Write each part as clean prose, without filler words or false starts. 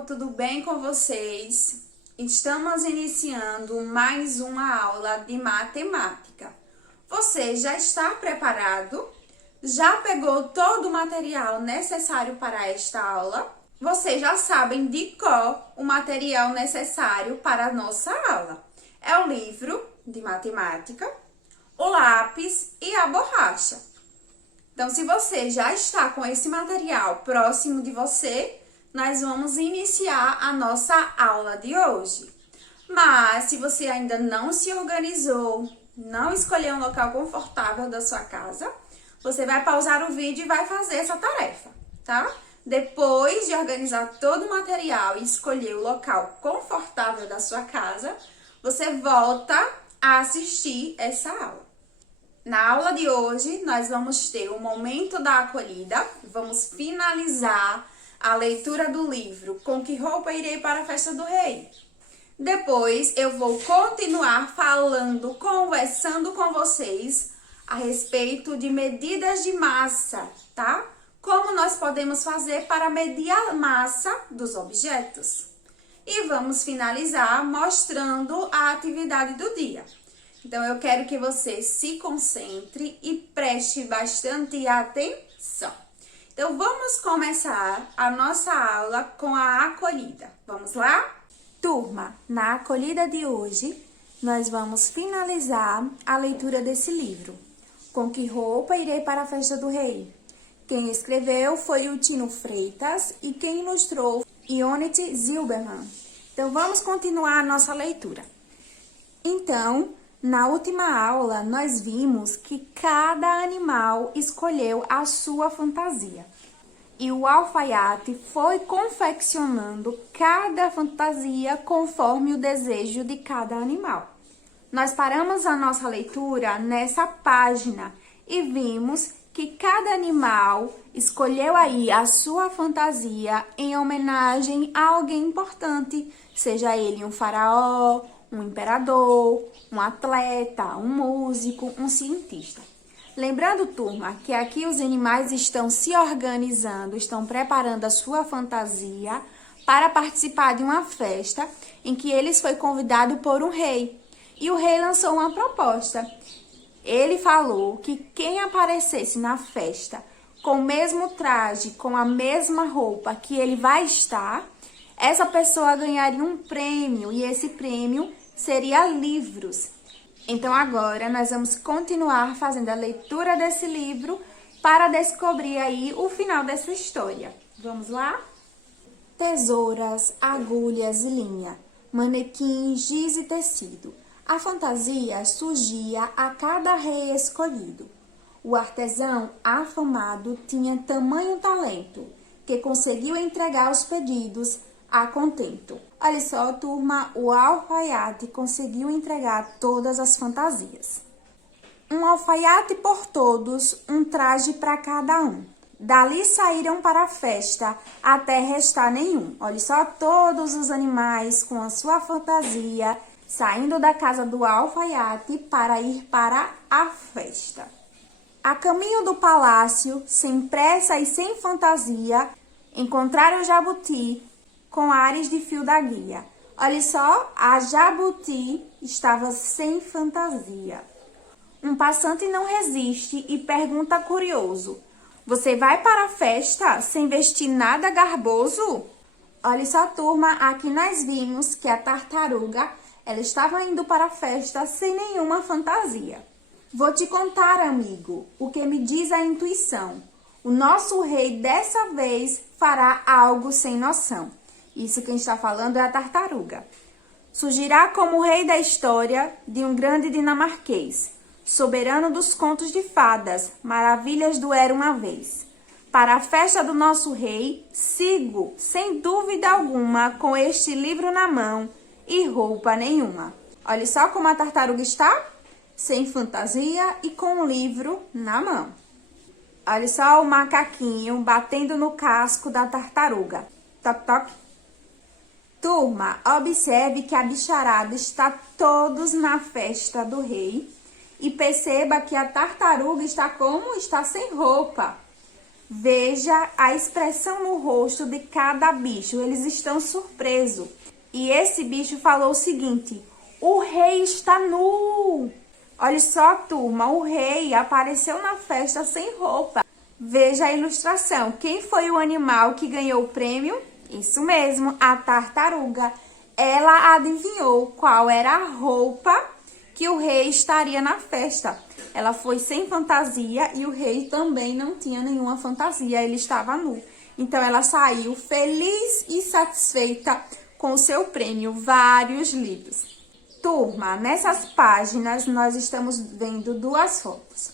povo, tudo bem com vocês? Estamos iniciando mais uma aula de matemática. Você já está preparado? Já pegou todo o material necessário para esta aula? Vocês já sabem de cor o material necessário para a nossa aula. É o livro de matemática, o lápis e a borracha. Então, se você já está com esse material próximo de você, nós vamos iniciar a nossa aula de hoje. Mas, se você ainda não se organizou, não escolheu um local confortável da sua casa, você vai pausar o vídeo e vai fazer essa tarefa, tá? Depois de organizar todo o material e escolher o local confortável da sua casa, você volta a assistir essa aula. Na aula de hoje, nós vamos ter o momento da acolhida, vamos finalizar a leitura do livro Com Que Roupa Irei para a Festa do Rei. Depois, eu vou continuar falando, conversando com vocês a respeito de medidas de massa, tá? Como nós podemos fazer para medir a massa dos objetos. E vamos finalizar mostrando a atividade do dia. Então, eu quero que você se concentre e preste bastante atenção. Então, vamos começar a nossa aula com a acolhida. Vamos lá? Turma, na acolhida de hoje, nós vamos finalizar a leitura desse livro. Com que roupa irei para a festa do rei? Quem escreveu foi o Tino Freitas e quem ilustrou Ionity Zilberman. Então, vamos continuar a nossa leitura. Então, na última aula, nós vimos que cada animal escolheu a sua fantasia. E o alfaiate foi confeccionando cada fantasia conforme o desejo de cada animal. Nós paramos a nossa leitura nessa página e vimos que cada animal escolheu aí a sua fantasia em homenagem a alguém importante, seja ele um faraó, um imperador, um atleta, um músico, um cientista. Lembrando, turma, que aqui os animais estão se organizando, estão preparando a sua fantasia para participar de uma festa em que eles foi convidado por um rei. E o rei lançou uma proposta. Ele falou que quem aparecesse na festa com o mesmo traje, com a mesma roupa que ele vai estar, essa pessoa ganharia um prêmio e esse prêmio seria livros. Então, agora, nós vamos continuar fazendo a leitura desse livro para descobrir aí o final dessa história. Vamos lá? Tesouras, agulhas e linha, manequim, giz e tecido. A fantasia surgia a cada rei escolhido. O artesão afamado tinha tamanho talento que conseguiu entregar os pedidos a contento. Olha só, turma, o alfaiate conseguiu entregar todas as fantasias. Um alfaiate por todos, um traje para cada um. Dali saíram para a festa, até restar nenhum. Olha só, todos os animais com a sua fantasia, saindo da casa do alfaiate para ir para a festa. A caminho do palácio, sem pressa e sem fantasia, encontraram o jabuti, com ares de fio da guia. Olha só, a jabuti estava sem fantasia. Um passante não resiste e pergunta curioso: você vai para a festa sem vestir nada garboso? Olha só, turma, aqui nós vimos que a tartaruga, ela estava indo para a festa sem nenhuma fantasia. Vou te contar, amigo, o que me diz a intuição. O nosso rei dessa vez fará algo sem noção. Isso quem está falando é a tartaruga. Surgirá como o rei da história de um grande dinamarquês, soberano dos contos de fadas, maravilhas do Era Uma Vez. Para a festa do nosso rei, sigo, sem dúvida alguma, com este livro na mão e roupa nenhuma. Olha só como a tartaruga está, sem fantasia e com um livro na mão. Olha só o macaquinho batendo no casco da tartaruga. Toc, toc. Turma, observe que a bicharada está todos na festa do rei e perceba que a tartaruga está como? Está sem roupa. Veja a expressão no rosto de cada bicho, eles estão surpresos. E esse bicho falou o seguinte: o rei está nu! Olha só, turma, o rei apareceu na festa sem roupa. Veja a ilustração. Quem foi o animal que ganhou o prêmio? Isso mesmo, a tartaruga. Ela adivinhou qual era a roupa que o rei estaria na festa. Ela foi sem fantasia e o rei também não tinha nenhuma fantasia, ele estava nu. Então, ela saiu feliz e satisfeita com o seu prêmio, vários livros. Turma, nessas páginas nós estamos vendo duas fotos.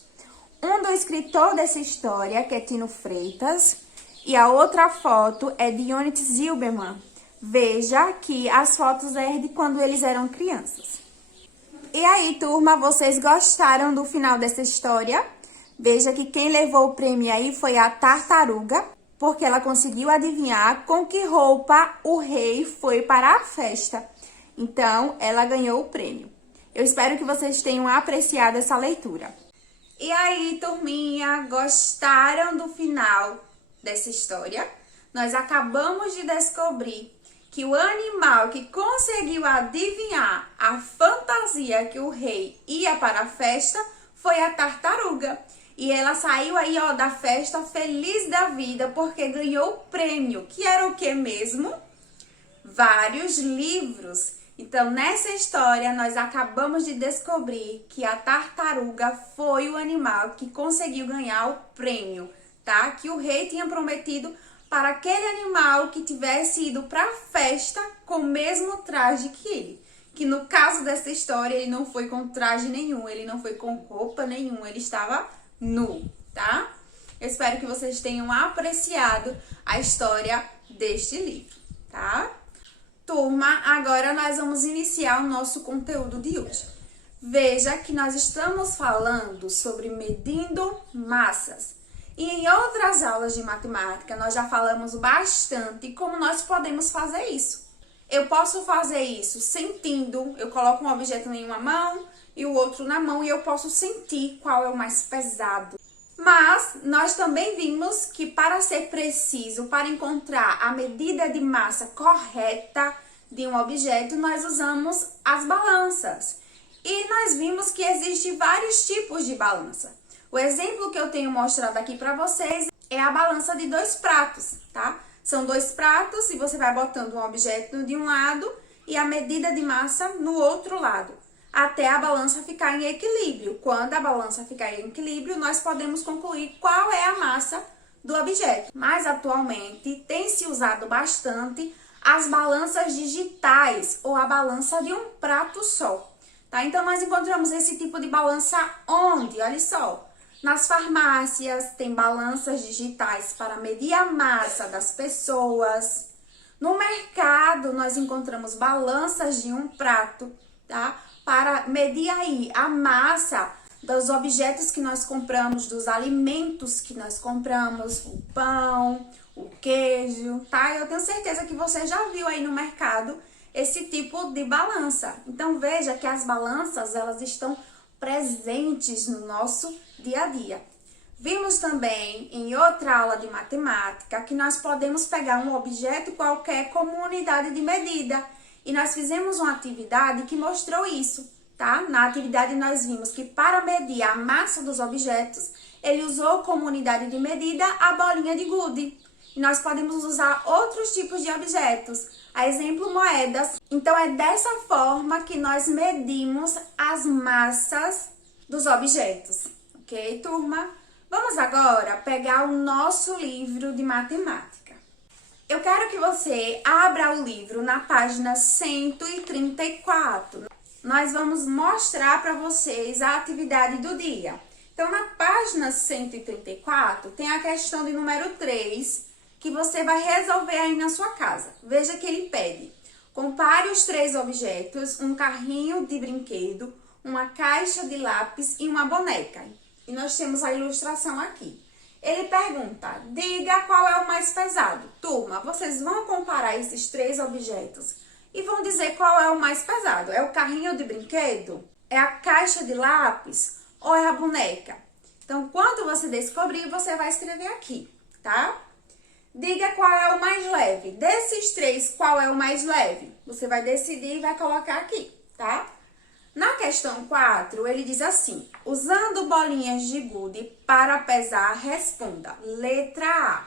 Um do escritor dessa história, que é Tino Freitas, e a outra foto é de Yonit Zilberman. Veja que as fotos é de quando eles eram crianças. E aí, turma, vocês gostaram do final dessa história? Veja que quem levou o prêmio aí foi a tartaruga, porque ela conseguiu adivinhar com que roupa o rei foi para a festa. Então, ela ganhou o prêmio. Eu espero que vocês tenham apreciado essa leitura. E aí, turminha, gostaram do final dessa história? Nós acabamos de descobrir que o animal que conseguiu adivinhar a fantasia que o rei ia para a festa foi a tartaruga. E ela saiu aí, ó, da festa feliz da vida porque ganhou o prêmio, que era o que mesmo? Vários livros. Então, nessa história, nós acabamos de descobrir que a tartaruga foi o animal que conseguiu ganhar o prêmio, tá? Que o rei tinha prometido para aquele animal que tivesse ido para a festa com o mesmo traje que ele. Que no caso dessa história, ele não foi com traje nenhum, ele não foi com roupa nenhuma, ele estava nu, tá? Eu espero que vocês tenham apreciado a história deste livro, tá? Turma, agora nós vamos iniciar o nosso conteúdo de hoje. Veja que nós estamos falando sobre medindo massas. E em outras aulas de matemática, nós já falamos bastante como nós podemos fazer isso. Eu posso fazer isso sentindo, eu coloco um objeto em uma mão e o outro na mão e eu posso sentir qual é o mais pesado. Mas nós também vimos que para ser preciso, para encontrar a medida de massa correta de um objeto, nós usamos as balanças. E nós vimos que existem vários tipos de balança. O exemplo que eu tenho mostrado aqui para vocês é a balança de 2 pratos, tá? São 2 pratos e você vai botando um objeto de um lado e a medida de massa no outro lado, até a balança ficar em equilíbrio. Quando a balança ficar em equilíbrio, nós podemos concluir qual é a massa do objeto. Mas atualmente tem se usado bastante as balanças digitais ou a balança de um prato só, tá? Então, nós encontramos esse tipo de balança onde? Olha só. Nas farmácias tem balanças digitais para medir a massa das pessoas. No mercado nós encontramos balanças de um prato, tá? Para medir aí a massa dos objetos que nós compramos, dos alimentos que nós compramos, o pão, o queijo, tá? Eu tenho certeza que você já viu aí no mercado esse tipo de balança. Então veja que as balanças, elas estão presentes no nosso dia a dia. Vimos também em outra aula de matemática que nós podemos pegar um objeto qualquer como unidade de medida. E nós fizemos uma atividade que mostrou isso, tá? Na atividade nós vimos que para medir a massa dos objetos, ele usou como unidade de medida a bolinha de gude. E nós podemos usar outros tipos de objetos, a exemplo, moedas. Então, é dessa forma que nós medimos as massas dos objetos. Ok, turma? Vamos agora pegar o nosso livro de matemática. Eu quero que você abra o livro na página 134. Nós vamos mostrar para vocês a atividade do dia. Então, na página 134, tem a questão de número 3, que você vai resolver aí na sua casa. Veja que ele pede: compare os 3 objetos, um carrinho de brinquedo, uma caixa de lápis e uma boneca. E nós temos a ilustração aqui. Ele pergunta: diga qual é o mais pesado. Turma, vocês vão comparar esses 3 objetos e vão dizer qual é o mais pesado. É o carrinho de brinquedo? É a caixa de lápis? Ou é a boneca? Então, quando você descobrir, você vai escrever aqui. tá? Diga qual é o mais leve. Desses três, qual é o mais leve? Você vai decidir e vai colocar aqui, tá? Na questão 4, ele diz assim: usando bolinhas de gude para pesar, responda. Letra A.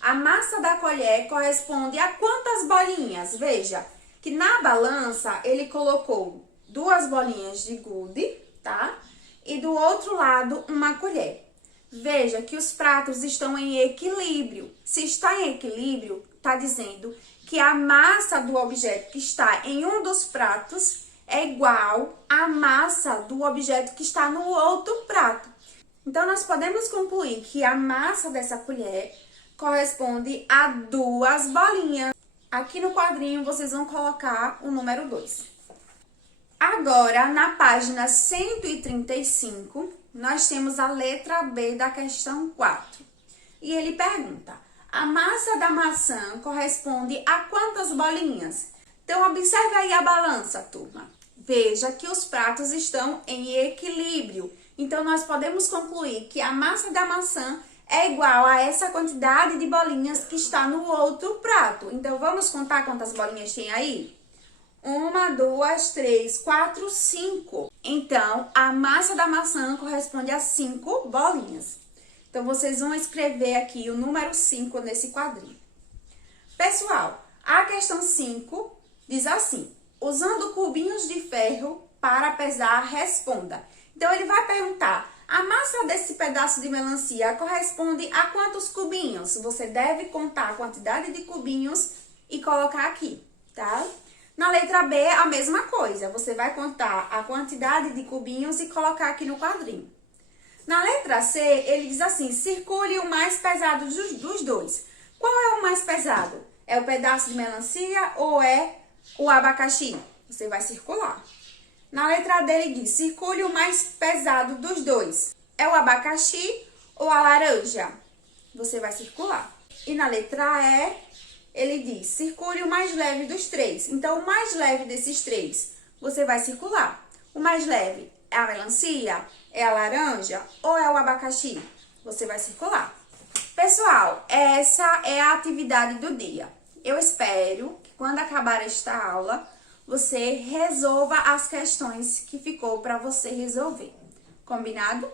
A massa da colher corresponde a quantas bolinhas? Veja que na balança ele colocou 2 bolinhas de gude, tá? E do outro lado uma colher. Veja que os pratos estão em equilíbrio. Se está em equilíbrio, está dizendo que a massa do objeto que está em um dos pratos é igual à massa do objeto que está no outro prato. Então, nós podemos concluir que a massa dessa colher corresponde a 2 bolinhas. Aqui no quadrinho, vocês vão colocar o número 2. Agora, na página 135, nós temos a letra B da questão 4. E ele pergunta: a massa da maçã corresponde a quantas bolinhas? Então, observe aí a balança, turma. Veja que os pratos estão em equilíbrio. Então, nós podemos concluir que a massa da maçã é igual a essa quantidade de bolinhas que está no outro prato. Então, vamos contar quantas bolinhas tem aí? 1, 2, 3, 4, 5. Então, a massa da maçã corresponde a 5 bolinhas. Então, vocês vão escrever aqui o número 5 nesse quadrinho. Pessoal, a questão 5 diz assim: usando cubinhos de ferro para pesar, responda. Então, ele vai perguntar: a massa desse pedaço de melancia corresponde a quantos cubinhos? Você deve contar a quantidade de cubinhos e colocar aqui, tá? Na letra B, a mesma coisa. Você vai contar a quantidade de cubinhos e colocar aqui no quadrinho. Na letra C, ele diz assim: circule o mais pesado dos dois. Qual é o mais pesado? É o pedaço de melancia ou é o abacaxi? Você vai circular. Na letra D, ele diz: circule o mais pesado dos dois. É o abacaxi ou a laranja? Você vai circular. E na letra E, ele diz: circule o mais leve dos três. Então, o mais leve desses três, você vai circular. O mais leve é a melancia, é a laranja ou é o abacaxi? Você vai circular. Pessoal, essa é a atividade do dia. Eu espero que quando acabar esta aula, você resolva as questões que ficou para você resolver. Combinado?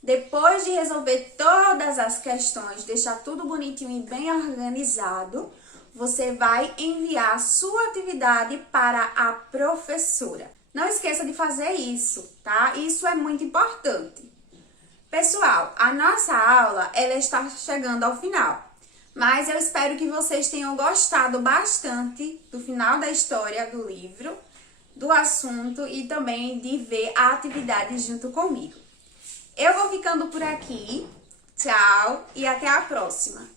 Depois de resolver todas as questões, deixar tudo bonitinho e bem organizado, você vai enviar a sua atividade para a professora. Não esqueça de fazer isso, tá? Isso é muito importante. Pessoal, a nossa aula, ela está chegando ao final. Mas eu espero que vocês tenham gostado bastante do final da história do livro, do assunto e também de ver a atividade junto comigo. Eu vou ficando por aqui. Tchau e até a próxima!